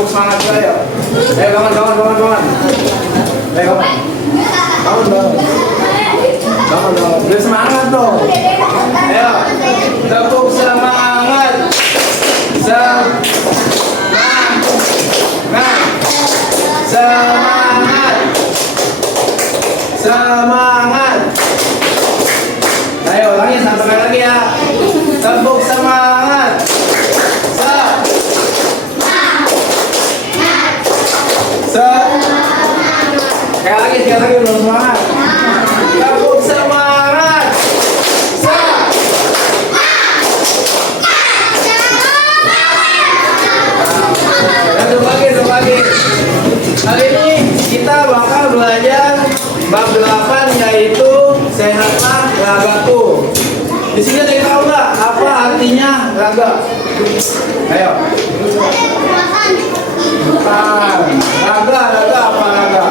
tepuk semangat juga ya. Ayo bangun. Ayo bangun. Udah semangat dong. Ayo, tepuk semangat. Semangat. Ayo ulangi satu kali lagi ya. Tepuk semangat. Sekali lagi belum semangat. Tepuk semangat. Satu lagi. Kali ini kita bakal belajar bab 8 yaitu sehatlah ragaku. Di sini ada yang tahu nggak apa artinya raga? Ayo. Bukan. Raga apa raga?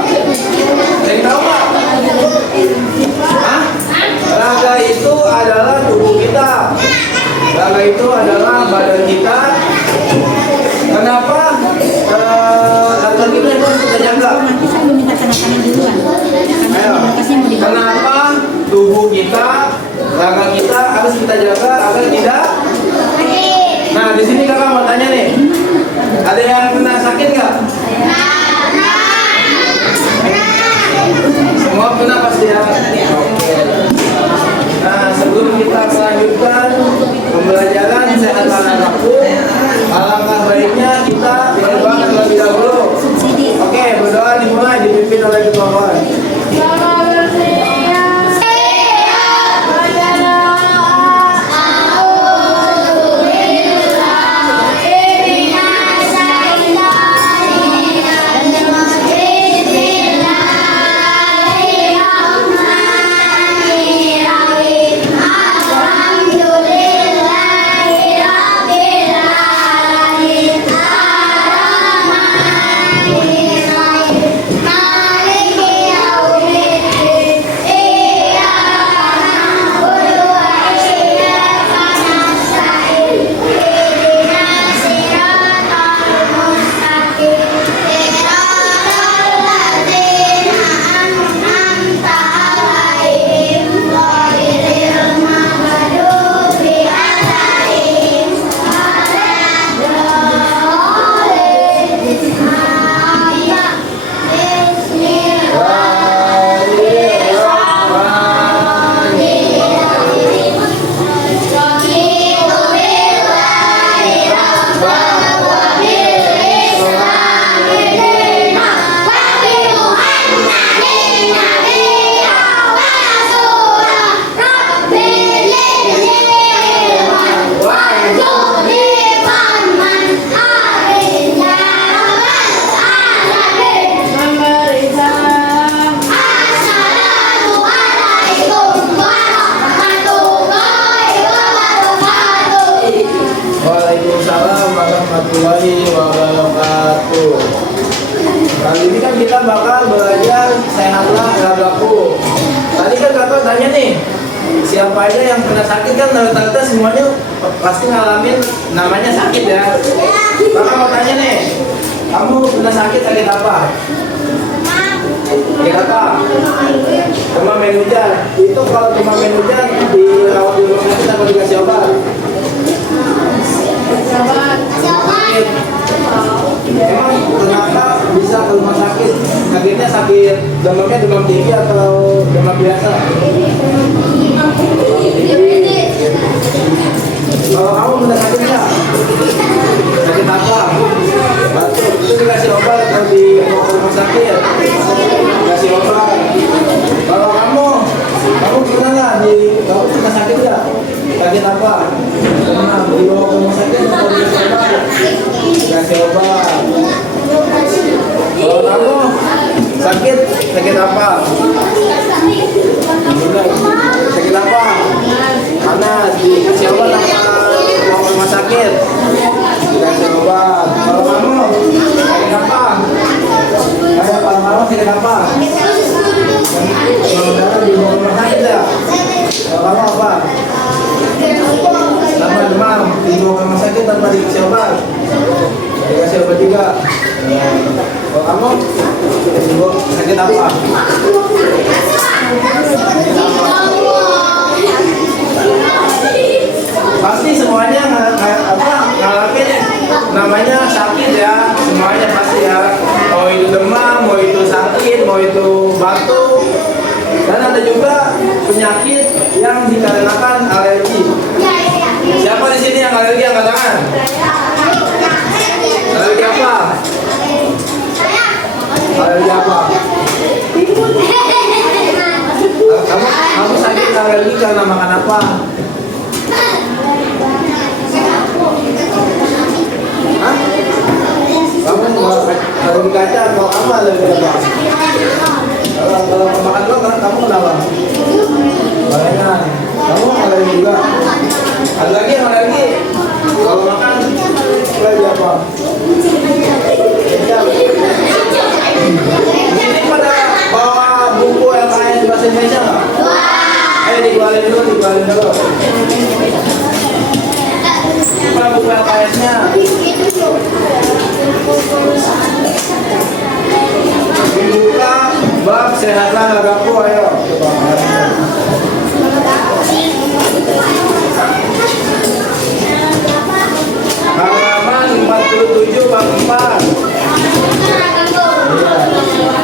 Ada yang tahu nggak? Hah? Raga itu adalah tubuh kita. Raga itu adalah badan kita. Kenapa? Raga kita itu harus kita jaga. Nanti saya meminta tanda tangan duluan. Ayo. Kenapa tubuh kita, raga kita harus kita jaga agar tidak? Nah, di sini kakak mau tanya nih, ada yang kena sakit nggak? Semua pernah pasti ya. Oke. Nah, sebelum kita melanjutkan pembelajaran sehatlah ragaku, alangkah baiknya kita berdoa terlebih dahulu. Oke, berdoa dimulai dipimpin oleh ketua kawan. Waalaikumsalam warahmatullahi wabarakatuh. Kali ini kan kita bakal belajar sehatlah ragaku. Tadi kan kakak tanya nih, siapa aja yang pernah sakit kan rata-rata semuanya pasti ngalamin namanya sakit ya. Kakak mau tanya nih, kamu pernah sakit apa? Sakit apa? Demam hujan. Itu kalau demam hujan dirawat di rumah sakit atau dikasih obat? Emang kenapa bisa ke rumah sakit? Sakitnya sakit demamnya demam tinggi atau demam biasa? Kalau kamu pernah sakit nggak? Sakit apa? Batuk. Itu dikasih obat atau di rumah sakit? Dikasih obat. Kalau kamu pernah nggak kamu pernah sakit nggak? Sakit apa? Pernah dibawa ke rumah sakit atau dikasih obat? Dikasih obat. Kalau kamu sakit apa? Sakit apa? Panas. Dikasih obat apa? Mau ke rumah sakit? Dikasih obat. Kalau kamu sakit apa? Kalau kamu sakit apa? Kalau darah dibawa ke rumah sakit ya? Kalau kamu apa? Demam dibawa ke rumah sakit tanpa dikasih obat? dikasih obat juga. Kalau kamu sakit apa? Pasti semuanya ngalamin namanya sakit ya, semuanya pasti ya. Mau itu demam, mau itu sakit, mau itu batuk, dan ada juga penyakit yang dikarenakan alergi. Siapa di sini yang alergi angkat tangan? Alergi apa? Alergi apa? Kamu sakit alergi karena makan apa? Hah? Kamu alergi kaca atau apa alergi apa? Kalau makan doang kamu kenapa? Gorengan. Kamu alergi juga? Ada lagi yang alergi? Kalau makan alergi apa? Ini pada bawa buku LKS bahasa Indonesia nggak? Ayo dikeluarin dulu. Mana buku LKS-nya? Dibuka bab sehatlah ragaku, ayo. Halaman 47 bab 4.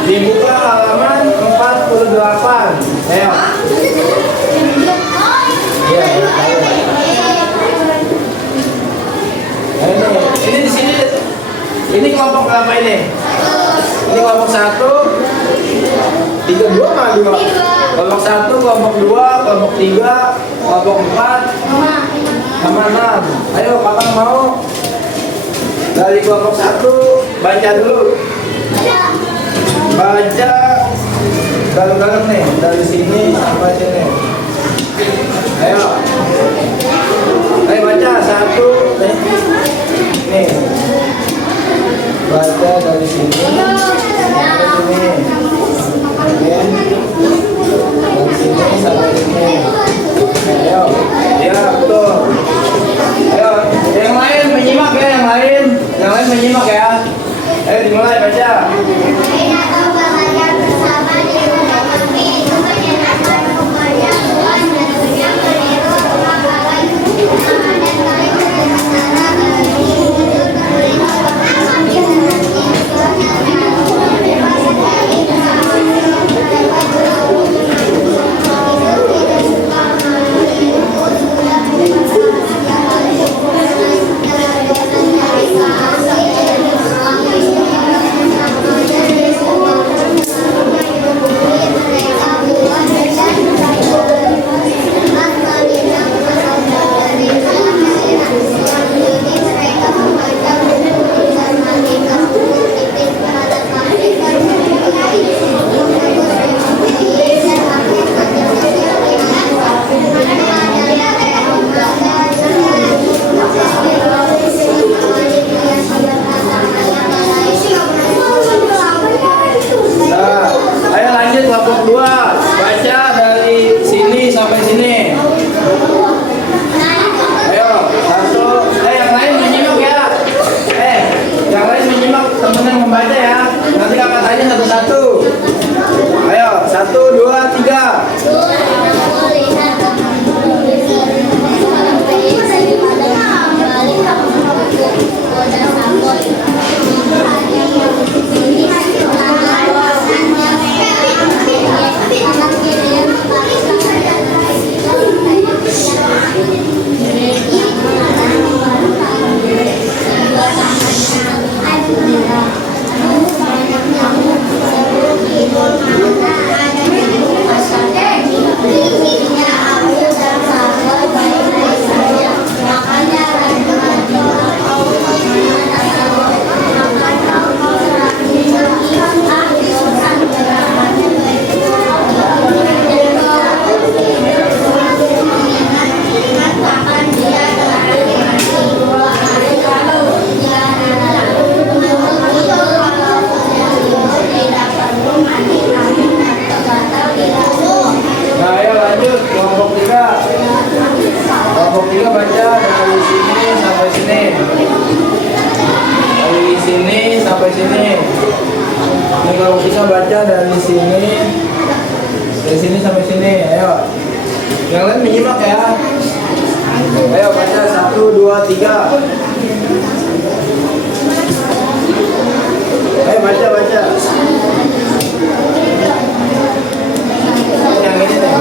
Dibuka halaman 48. Ayo. Iya. Ini di sini. Ini kelompok berapa ini? Ini kelompok 1. 3, 2 mah 2. Kelompok 1, kelompok 2, kelompok 3, kelompok 4, sama 6. Ayo, kakak mau dari kelompok 1 baca dulu. Baca dalam-dalam nih, dari sini sampai sini. Ayo. Ayo baca 1 nih. Baca dari sini sampai sini. Oke. Dari sini sampai sini. Ayo. Ya, betul. Ayo, yang lain menyimak ya, yang lain menyimak ya. Ayo dimulai baca. sini sampai sini. Ini kalau bisa baca dari sini sampai sini. Ayo. Yang lain menyimak ya. Ayo baca 1, 2, 3. Ayo baca. Yang ini deh.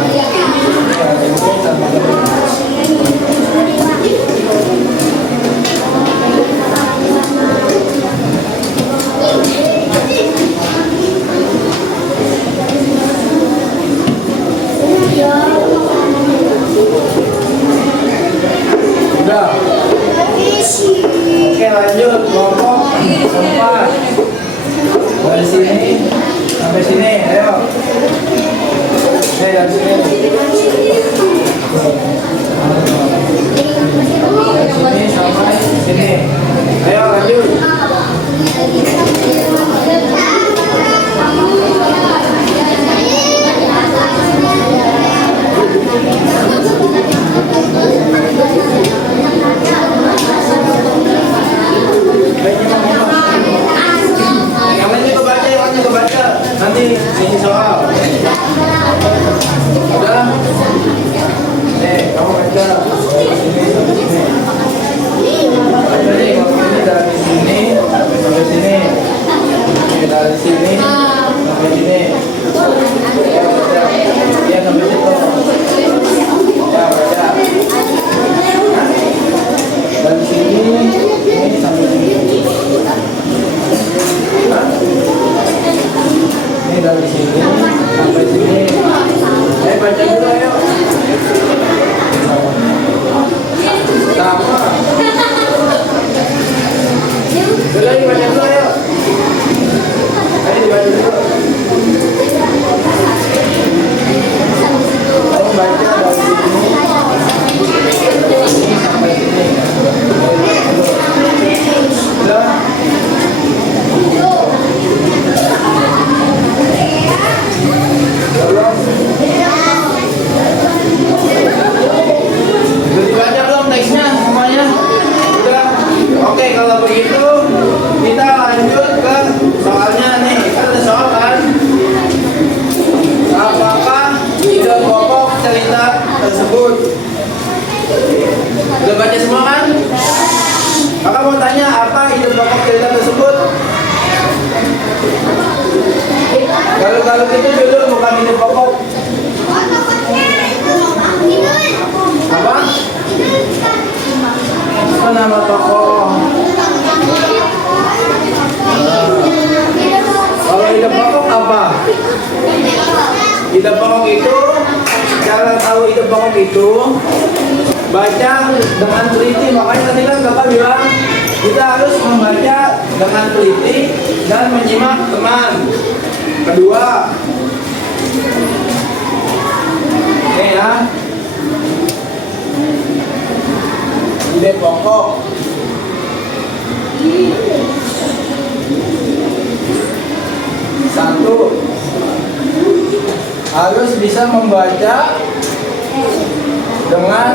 Udah. Oke lanjut kelompok 4 dari sini sampai sini. Ayo. Oke dari sini. Dari sini sampai sini. Ayo lanjut. Yang lainnya kebaca. Nanti sini soal. Udah. Kamu baca dari sini sampai sini. Baca nih, ini dari sini sampai sini. Ini dari sini sampai sini. Ya baca. Ya sampai situ. Ya baca. Dari sini ini sampai sini. Ini dari sini sampai sini. Baca dulu ayo. Sama. Udah lagi baca dulu ayo. Ayo dibaca dulu. Ayo baca dari sini sampai sini. Udah. Udah dibaca belum teksnya semuanya? Udah. Oke, kalau begitu kita lanjut ke soalnya nih. Kan ada soal kan? Apakah ide pokok cerita tersebut? Udah baca semua kan? Kakak mau tanya apa ide pokok cerita tersebut? Kalau itu judul bukan ide pokok. Apa? Apa nama tokoh? Kalau ide pokok apa? Ide pokok itu, cara tahu ide pokok itu baca dengan teliti. Makanya tadi kan Bapak bilang kita harus membaca dengan teliti dan menyimak teman. Kedua, ini ya, ide pokok. Satu, harus bisa membaca dengan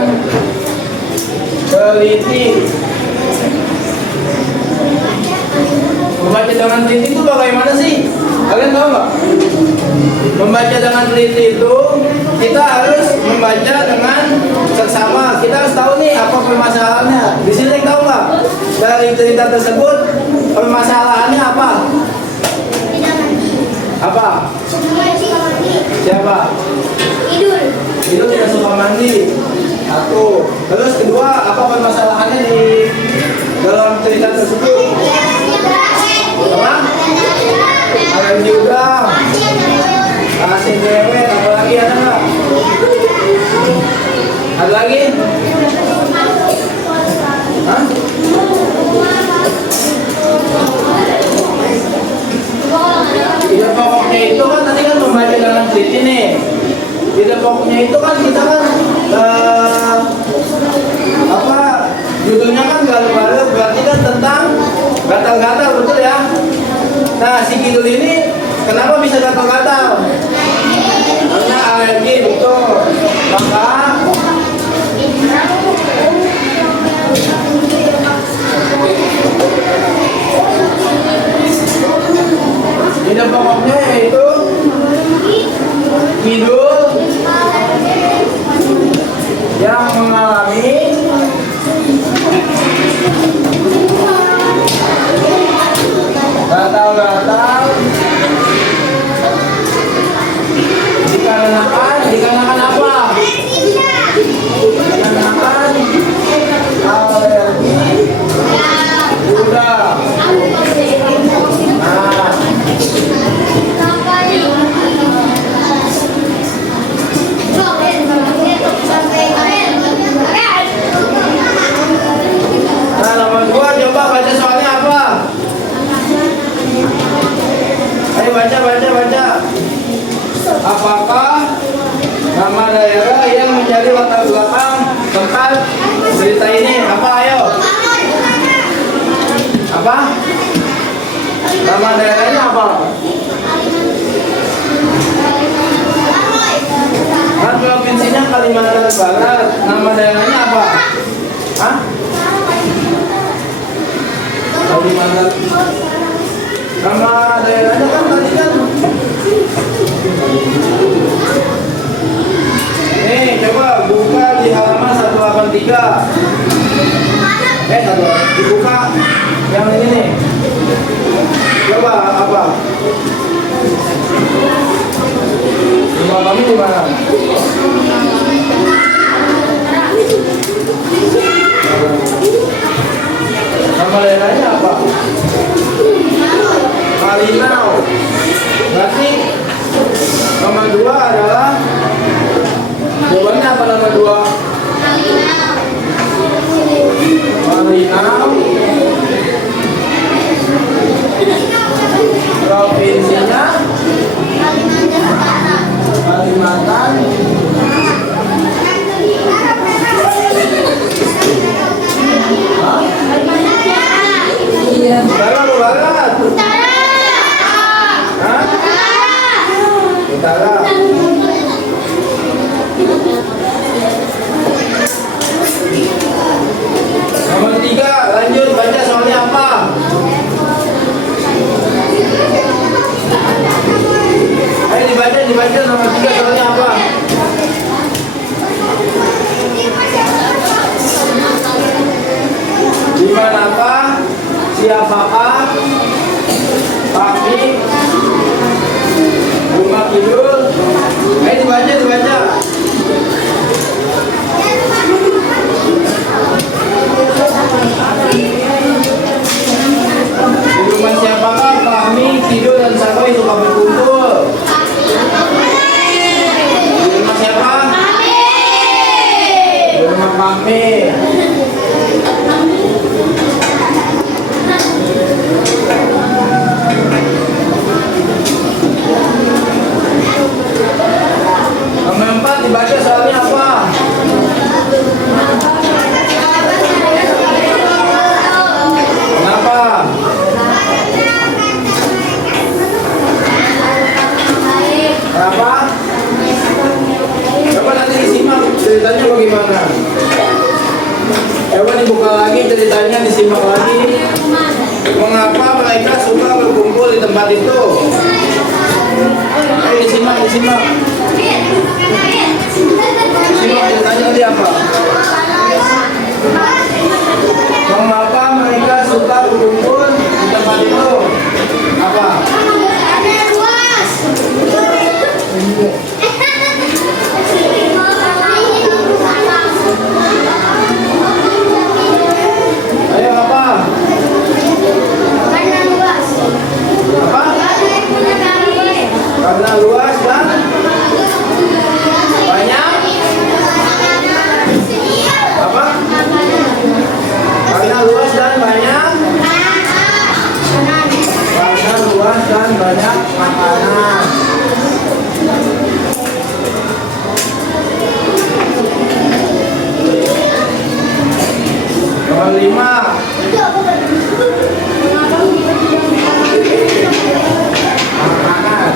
teliti. Membaca dengan teliti itu bagaimana sih? Kalian tahu nggak? Membaca dengan teliti itu kita harus membaca dengan seksama. Kita harus tahu nih apa permasalahannya. Di sini tahu nggak? Dari cerita tersebut permasalahannya apa? Apa? Siapa? Idul tidak suka mandi. Satu. Terus kedua, apa permasalahannya di dalam cerita tersebut? Apa? Alergi udang. Asin lewet. Apa lagi ada nggak? Ada lagi? Hah? Ide pokoknya itu kan tadi kan membaca dengan teliti nih. Ide pokoknya itu kan kita kan apa judulnya kan galau-galau, berarti kan tentang gatal-gatal, betul ya? Nah si Kidul ini kenapa bisa gatal-gatal? Karena alergi, betul. Maka Nama daerah yang menjadi latar belakang tempat cerita ini apa? Ayo. Apa? Nama daerahnya apa? Kan provinsinya Kalimantan Barat. Nama daerahnya apa? Hah? Kalimantan. Nama daerahnya kan tadi kan. Nih, coba buka di halaman 183. Dibuka yang ini nih. Coba apa? Rumah kamu di mana? Nama daerahnya apa? Malinau. Berarti nama dua adalah jawabannya apa nama dua? Malinau. Provinsinya Kalimantan. Hah? Iya. Utara atau barat? Hah? Utara. Nomor 3, lanjut baca soalnya apa? Ayo dibaca nomor 3 soalnya apa? Di manakah, siapakah, kami, rumah kidul? Ayo dibaca. Di rumah siapakah kami, kidul dan sakoi suka berkumpul? Di rumah siapa? Di rumah kami. Nomor 4 dibaca soalnya apa? Kenapa? Kenapa? Coba nanti disimak ceritanya bagaimana. Coba dibuka lagi ceritanya, disimak lagi. Mengapa mereka suka berkumpul di tempat itu? Ayo disimak. Disimak ceritanya tadi apa? Mengapa mereka suka berkumpul di tempat itu? Apa? Ayo apa? Apa? Karena luas dan banyak. Apa? Karena luas dan banyak. Karena luas dan banyak makanan. Nomor 5. Makanan.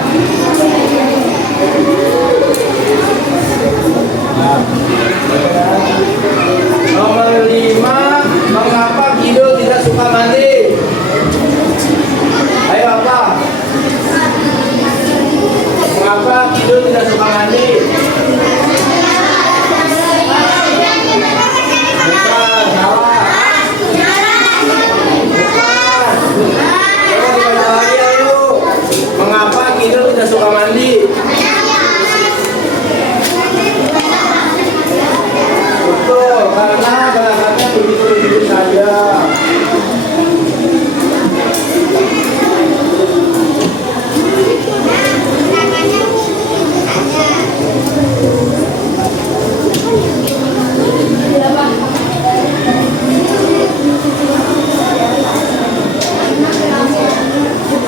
Nomor 5, mengapa Kidul tidak suka mandi? Ayo apa? Mengapa Kidul tidak suka mandi? Bukan, salah. Bukan. Coba dibaca lagi ayo. Mengapa Kidul tidak suka mandi? Betul, karena gerakannya begitu-begitu saja.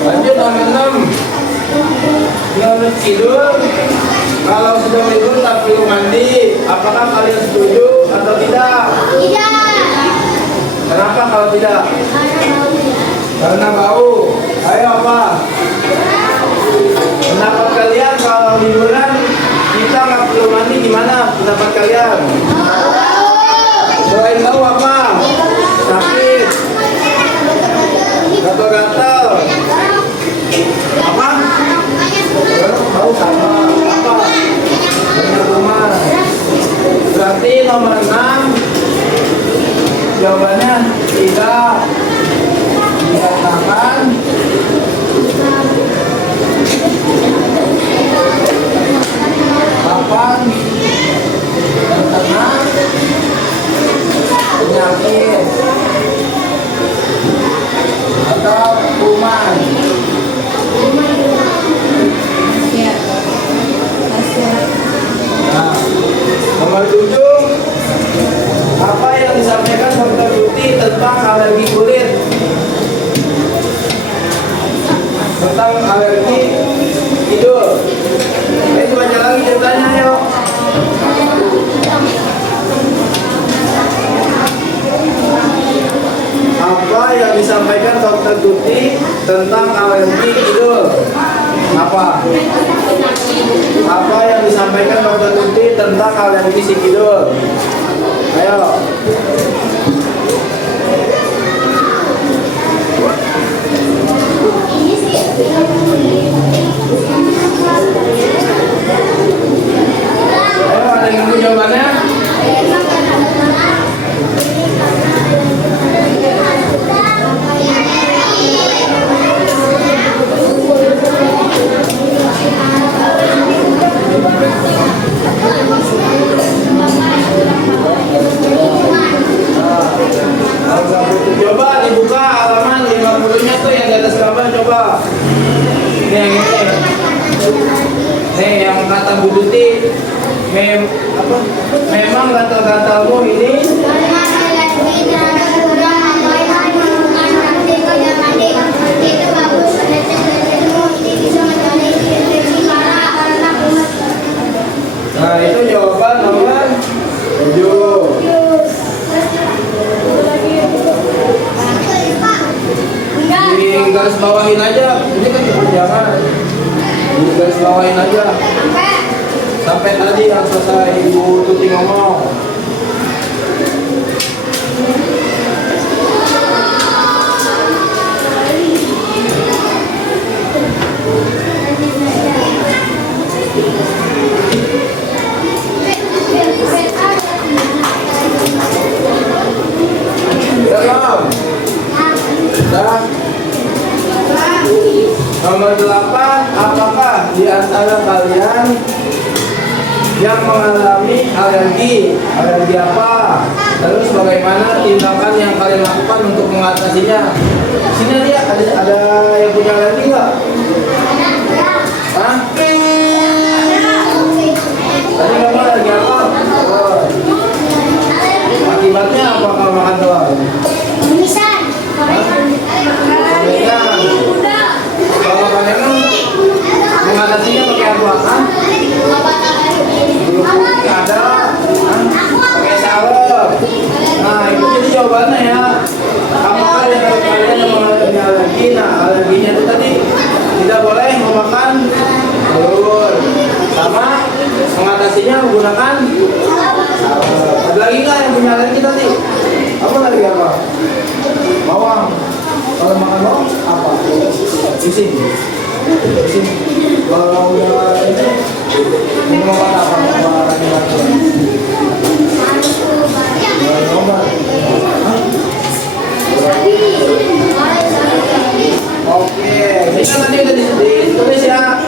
Lanjut nomor 6. Menurut Kidul, kalau sudah libur tapi mandi. Apakah kalian setuju atau tidak? Kenapa kalau tidak? Karena bau. Ayo apa? Pendapat kalian kalau liburan kita nggak perlu mandi gimana? Pendapat kalian? Selain bau apa? Sakit, gatal-gatal, apa? Bau sama apa? Banyak rumah. Berarti nomor 6 jawabannya tidak dikatakan kapan terkena penyakit atau kuman. Ya. Nah, nomor 7, apa yang disampaikan Dr. Tuti tentang alergi kulit? Tentang alergi hidung. Ayo baca lagi ceritanya yuk. Apa yang disampaikan Dr. Tuti tentang alergi hidung? Apa? Apa yang disampaikan Dr. Tuti tentang alergi si hidung? Ayo. Ayo, ada yang nunggu jawabannya? Coba dibuka halaman 50-nya tuh yang di atas gambar coba. Nih yang ini. Nih yang kata Bu Tuti, memang gatal-gatalmu ini nah itu jawaban nomor 7. Di garis bawahin aja, ini kan kepanjangan. Di garis bawahin aja sampai tadi yang selesai Ibu Tuti ngomong. Dalam. Dah. Nomor 8, apakah di antara kalian yang mengalami alergi? Alergi apa? Terus bagaimana tindakan yang kalian lakukan untuk mengatasinya? Sini dia ada yang punya alergi nggak? Hah? Tadi kamu alergi apa? Oh. Akibatnya apa kalau makan telur? Kalau kalian mengatasinya pakai apa? Belum ada, pakai salep. Nah itu jadi jawabannya ya. Apakah di antara kalian yang mengalami alergi? Nah alerginya itu tadi tidak boleh memakan telur. Sama mengatasinya menggunakan salep. Ada lagi nggak yang punya alergi tadi? Apa lagi apa? Bawang. Kalau makan bawang apa? Bising. Bising. Kalau udah ini mau makan apa? Laki-laki. Oke, ini kan tadi udah ditulis ya.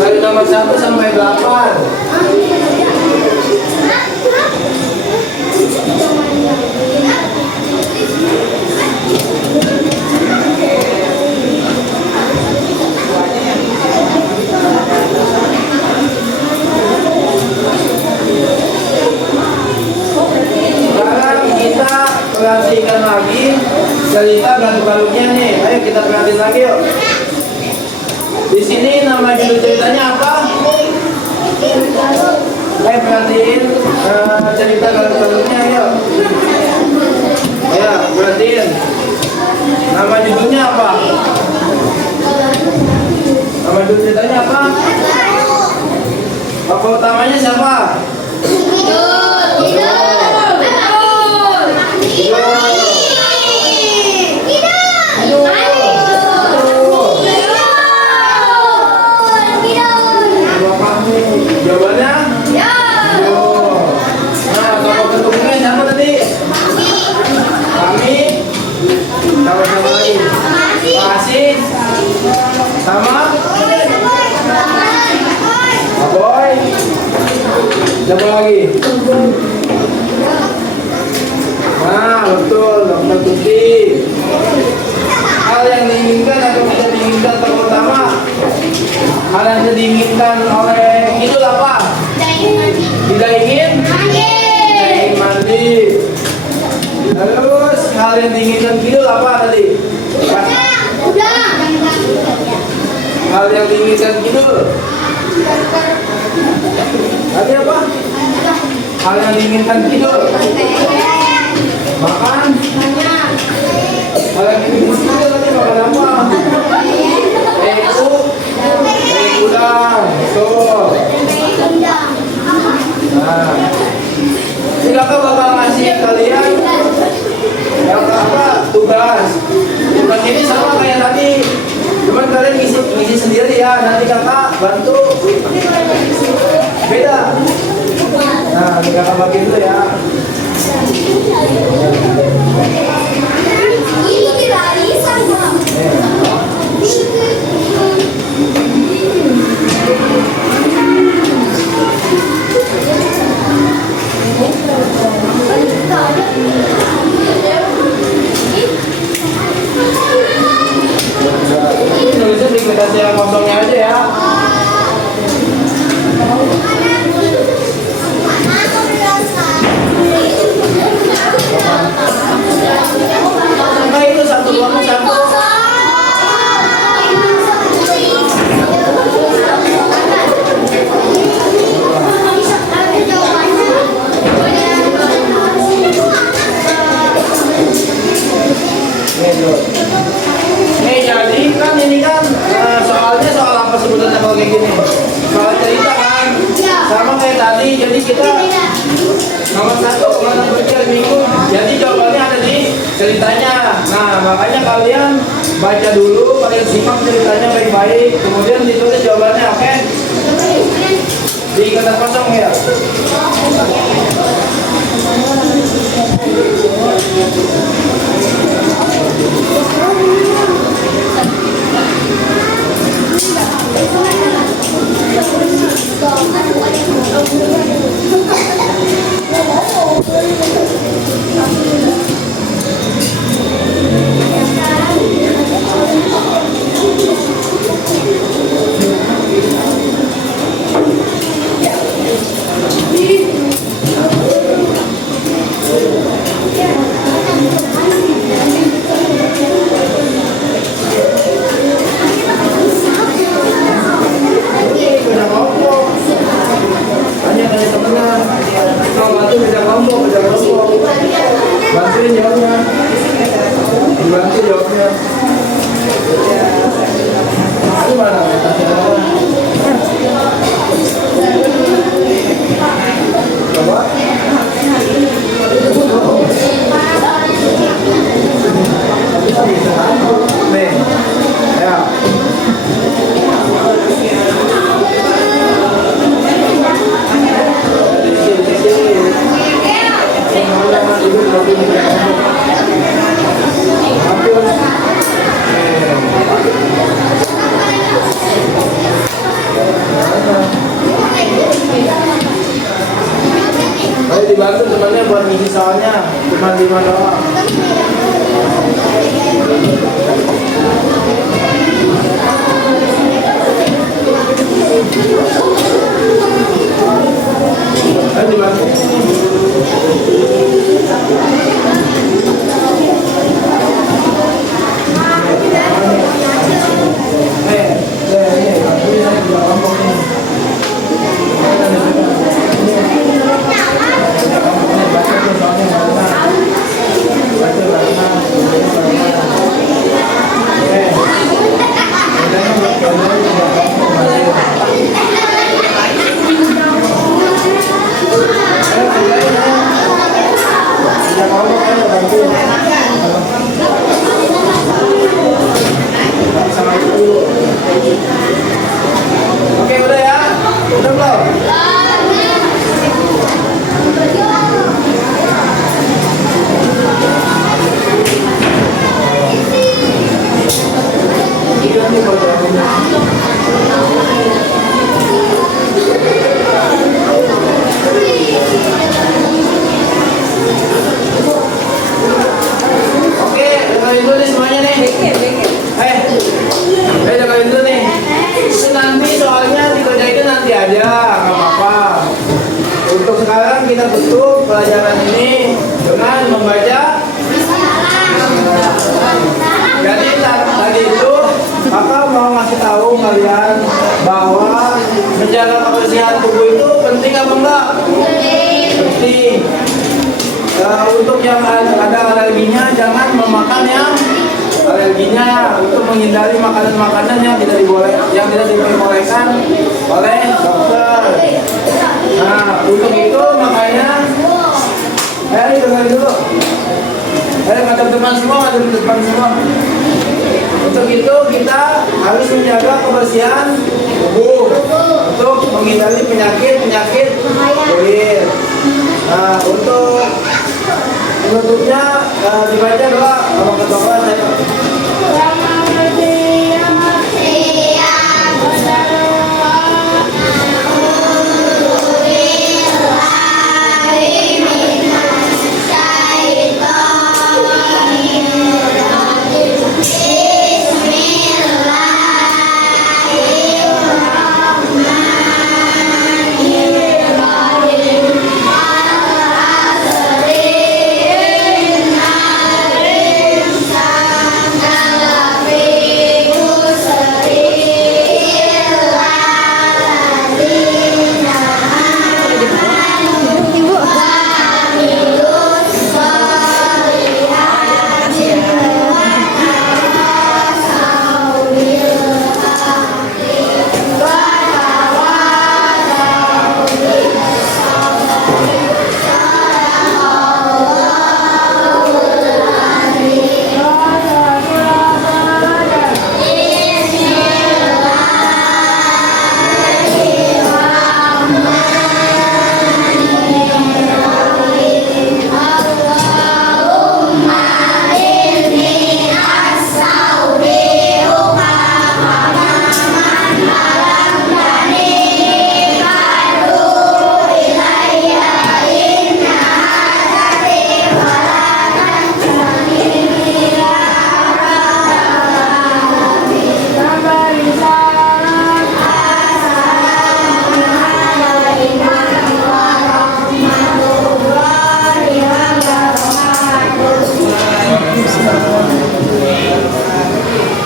Dari nomor 1 sampai 8. Perhatikan lagi cerita baru-barunya nih. Ayo kita perhatiin lagi yuk. Di sini nama judul ceritanya apa? Ayo perhatiin cerita karakternya ya. Ya, perhatiin. Nama judulnya apa? Nama judul ceritanya apa? Tokoh utamanya siapa? Jawabannya? Ya. Nah, tokoh pendukungnya siapa tadi? Kami. Sama-sama lagi. Makasih. Sama. Boy. Siapa lagi? Nah, betul. Dokter Tuti. Hal yang diinginkan atau tidak diinginkan tokoh utama? Hal yang tidak diinginkan oleh Kidul apa? Tidak ingin? Tidak ingin mandi. Terus hal yang diinginkan Kidul apa tadi? Hal yang diinginkan Kidul? Tadi apa? Hal yang diinginkan Kidul? Makan? Hal yang diinginkan Kidul tadi makan apa? Udang, betul. Nah, ini kakak bakal ngasih kalian apa tugas. Tugas ini sama kayak tadi, cuman kalian ngisi sendiri ya. Nanti kakak bantu. Beda. Nah, ini kakak bagi dulu ya. Tulisnya di kertas yang kosongnya aja ya. Nah itu satu doang satu. Nih jadi kan ini kan soalnya soal apa sebenarnya kalau kayak gini? Soal cerita kan, sama kayak tadi. Jadi kita nomor satu kemana belajar minggu. Jadi jawabannya ada di ceritanya. Nah makanya kalian baca dulu, kalian simak ceritanya baik-baik, kemudian ditulis jawabannya, oke? Di kertas kosong ya. Bantuin jawabnya. Dibantu jawabnya. Itu mana? Coba. Nih. Ya. Ayo dibantu temannya buat ngisi soalnya, cuma 5 doang. Ayo dibantu. Ini sekarang kita tutup pelajaran ini dengan membaca. Jadi tadi itu kakak mau ngasih tahu kalian bahwa menjaga kebersihan tubuh itu penting apa enggak? Penting. Untuk yang ada alerginya jangan memakan yang alerginya, untuk menghindari makanan-makanan yang tidak diperbolehkan oleh dokter. Nah, untuk itu makanya dengar dulu. Teman-teman semua, teman semua. Untuk itu kita harus menjaga kebersihan tubuh untuk menghindari penyakit kulit. Nah, untuk penutupnya dibaca doa sama ketua saya.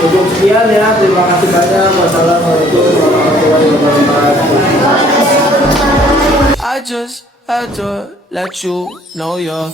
Cukup sekian ya, terima kasih banyak. Wassalamualaikum warahmatullahi wabarakatuh. I just had to let you know you're